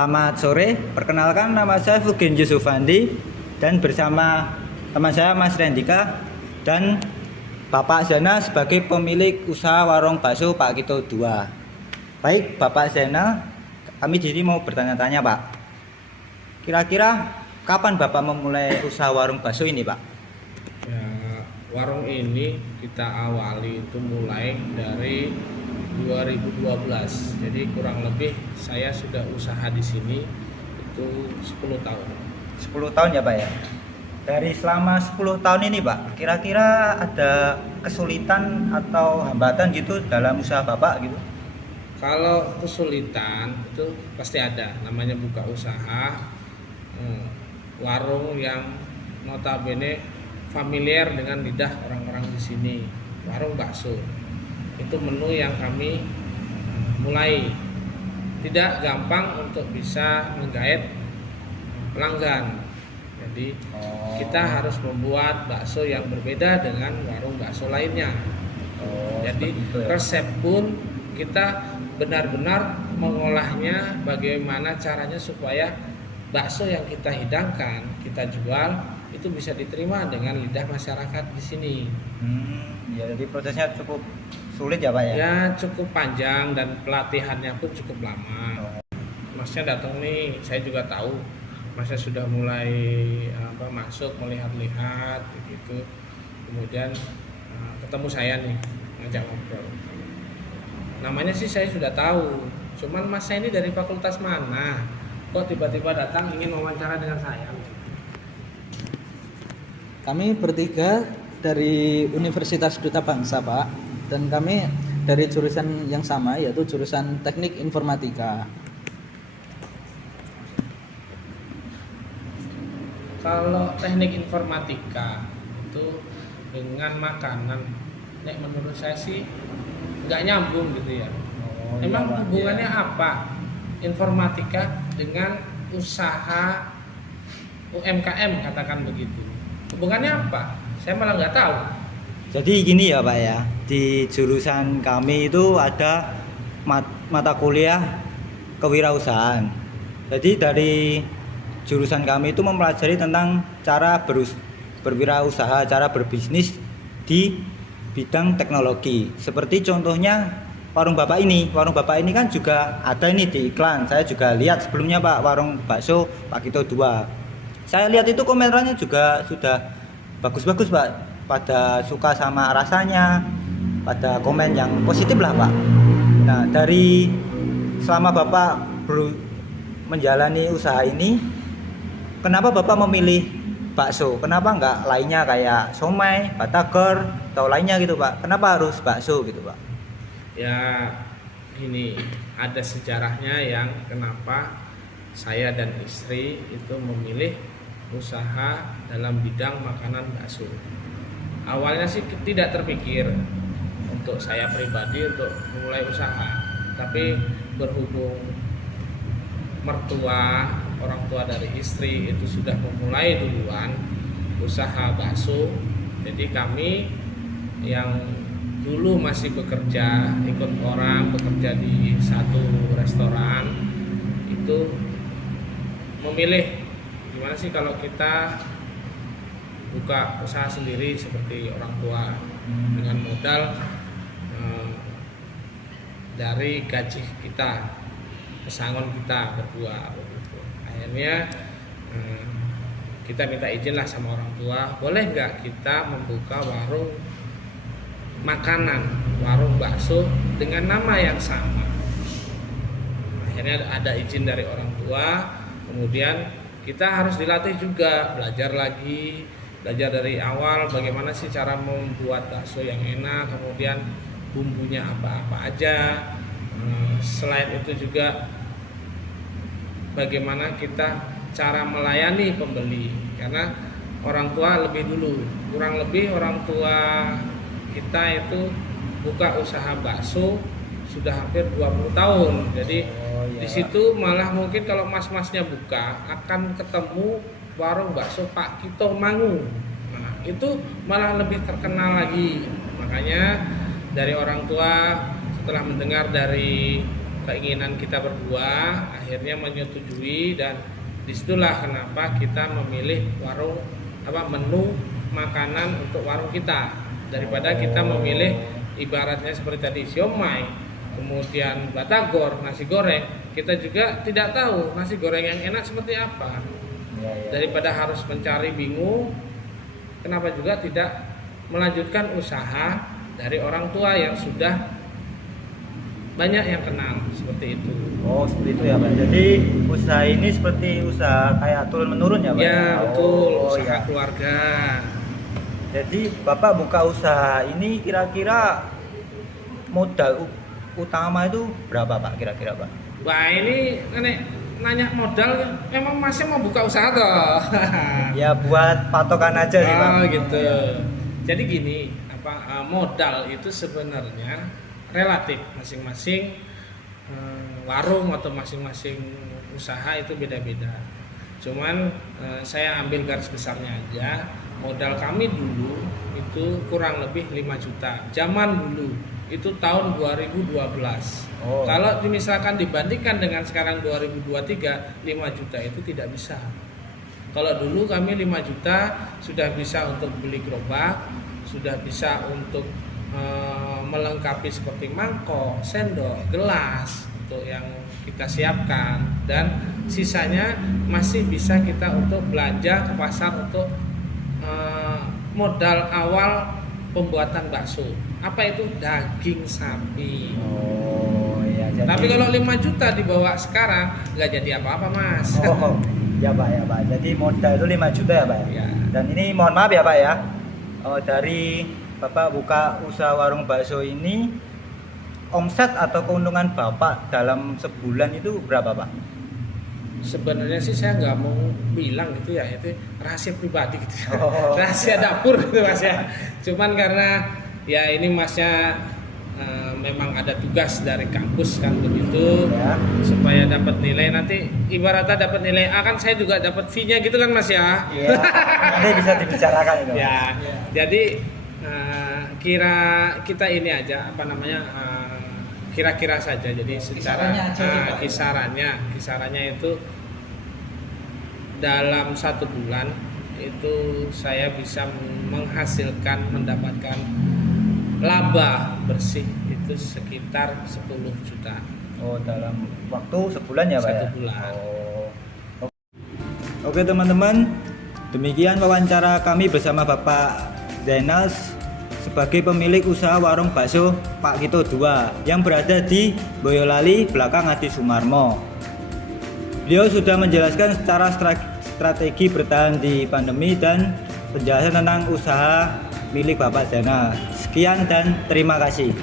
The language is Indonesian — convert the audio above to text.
Selamat sore, perkenalkan nama saya Fugen Yusufandi dan bersama teman saya Mas Rendika dan Bapak Zainal sebagai pemilik usaha warung bakso Pak Kito 2. Baik Bapak Zainal, kami jadi mau bertanya-tanya Pak. Kira-kira kapan Bapak memulai usaha warung bakso ini Pak? Ya, warung ini kita awali itu mulai dari 2012. Jadi kurang lebih saya sudah usaha di sini itu 10 tahun. 10 tahun ya Pak ya? Dari selama 10 tahun ini Pak, kira-kira ada kesulitan atau hambatan gitu dalam usaha Bapak gitu? Kalau kesulitan itu pasti ada, namanya buka usaha warung yang notabene familiar dengan lidah orang-orang di sini, warung bakso. Itu menu yang kami mulai tidak gampang untuk bisa menggait pelanggan. Jadi kita harus membuat bakso yang berbeda dengan warung bakso lainnya. Jadi resep pun kita benar-benar mengolahnya bagaimana caranya supaya bakso yang kita hidangkan, kita jual itu bisa diterima dengan lidah masyarakat di sini. Ya, jadi prosesnya cukup sulit ya Pak ya? Ya cukup panjang dan pelatihannya pun cukup lama. Masnya datang nih, saya juga tahu Masnya sudah mulai masuk melihat-lihat begitu. Kemudian ketemu saya nih, ngajak ngobrol. Namanya sih saya sudah tahu, cuman Masnya ini dari fakultas mana? Kok tiba-tiba datang ingin wawancara dengan saya? Kami bertiga dari Universitas Duta Bangsa Pak, dan kami dari jurusan yang sama yaitu jurusan Teknik Informatika. Kalau teknik informatika itu dengan makanan, menurut saya sih nggak nyambung gitu ya. Emang hubungannya apa informatika dengan usaha UMKM katakan begitu? Hubungannya apa? Saya malah nggak tahu. Jadi gini ya Pak ya, di jurusan kami itu ada mata kuliah kewirausahaan. Jadi dari jurusan kami itu mempelajari tentang cara berwirausaha, cara berbisnis di bidang teknologi. Seperti contohnya warung Bapak ini. Warung Bapak ini kan juga ada ini di iklan. Saya juga lihat sebelumnya Pak, warung bakso Pak Kito 2. Saya lihat itu komentarnya juga sudah bagus-bagus Pak, pada suka sama rasanya, pada komen yang positif lah Pak. Nah dari selama Bapak menjalani usaha ini, kenapa Bapak memilih bakso? Kenapa enggak lainnya kayak somai, batagor atau lainnya gitu Pak? Kenapa harus bakso gitu Pak? Ya gini, ada sejarahnya yang kenapa saya dan istri itu memilih usaha dalam bidang makanan bakso. Awalnya sih tidak terpikir untuk saya pribadi untuk memulai usaha, tapi berhubung mertua, orang tua dari istri itu sudah memulai duluan usaha bakso, jadi kami yang dulu masih bekerja ikut orang bekerja di satu restoran itu memilih gimana sih kalau kita buka usaha sendiri seperti orang tua dengan modal dari gaji kita, pesangon kita berdua begitu. Akhirnya kita minta izin lah sama orang tua, boleh nggak kita membuka warung makanan, warung bakso dengan nama yang sama. Akhirnya ada izin dari orang tua, kemudian kita harus dilatih juga, belajar lagi, belajar dari awal bagaimana sih cara membuat bakso yang enak, kemudian bumbunya apa-apa aja. Selain itu juga bagaimana kita cara melayani pembeli, karena orang tua lebih dulu, kurang lebih orang tua kita itu buka usaha bakso sudah hampir 20 tahun. Jadi di situ malah mungkin kalau mas-masnya buka akan ketemu warung bakso Pak Kito Mangu. Nah, itu malah lebih terkenal lagi. Makanya dari orang tua setelah mendengar dari keinginan kita berdua akhirnya menyetujui, dan disitulah kenapa kita memilih menu makanan untuk warung kita daripada kita memilih ibaratnya seperti tadi siomay, kemudian batagor, nasi goreng. Kita juga tidak tahu nasi goreng yang enak seperti apa. Daripada harus mencari bingung, kenapa juga tidak melanjutkan usaha dari orang tua yang sudah banyak yang kenal seperti itu. Oh, seperti itu ya Pak. Jadi usaha ini seperti usaha kayak turun menurun ya Pak? Ya betul, Oh, usaha ya. keluarga. Jadi Bapak buka usaha ini kira-kira modal utama itu berapa Pak kira-kira Pak? Wah ini nanya modal, memang masih mau buka usaha toh. Ya buat patokan aja sih Pak. Oh gitu. Jadi gini, modal itu sebenarnya relatif, masing-masing warung atau masing-masing usaha itu beda-beda. Cuman saya ambil garis besarnya aja, modal kami dulu itu kurang lebih 5 juta. Zaman dulu itu tahun 2012. Oh. Kalau misalkan dibandingkan dengan sekarang 2023, 5 juta itu tidak bisa. Kalau dulu kami 5 juta sudah bisa untuk beli gerobak, sudah bisa untuk melengkapi seperti mangkok, sendok, gelas untuk yang kita siapkan, dan sisanya masih bisa kita untuk belanja ke pasar untuk modal awal pembuatan bakso. Apa itu? Daging sapi. Oh ya. Jadi... Tapi kalau 5 juta dibawa sekarang nggak jadi apa-apa Mas. Oh ya Pak ya Pak. Jadi modal itu 5 juta ya Pak ya. Ya. Dan ini mohon maaf ya Pak ya. Dari Bapak buka usaha warung bakso ini, omset atau keuntungan Bapak dalam sebulan itu berapa Pak? Sebenarnya sih saya nggak mau bilang gitu ya, itu rahasia pribadi gitu. Oh. Rahasia dapur gitu Mas ya. Cuman karena ya ini Masnya memang ada tugas dari kampus kan begitu, Ya. supaya dapat nilai, nanti ibaratnya dapat nilai A kan saya juga dapat fee-nya gitu kan Mas ya. Iya. Nanti bisa dibicarakan itu. Ya, jadi kita ini aja kira-kira saja. Jadi secara Kisarannya aja nih, Pak. kisarannya itu dalam 1 bulan itu saya bisa mendapatkan laba bersih itu sekitar 10 juta. Oh, dalam waktu sebulan ya Pak ya? 1 bulan. Oh. Oke teman-teman, demikian wawancara kami bersama Bapak Zainal sebagai pemilik usaha warung bakso Pak Kito 2 yang berada di Boyolali belakang Adi Sumarmo. Beliau sudah menjelaskan secara strategi bertahan di pandemi dan penjelasan tentang usaha milik Bapak Zainal. Sekian dan terima kasih.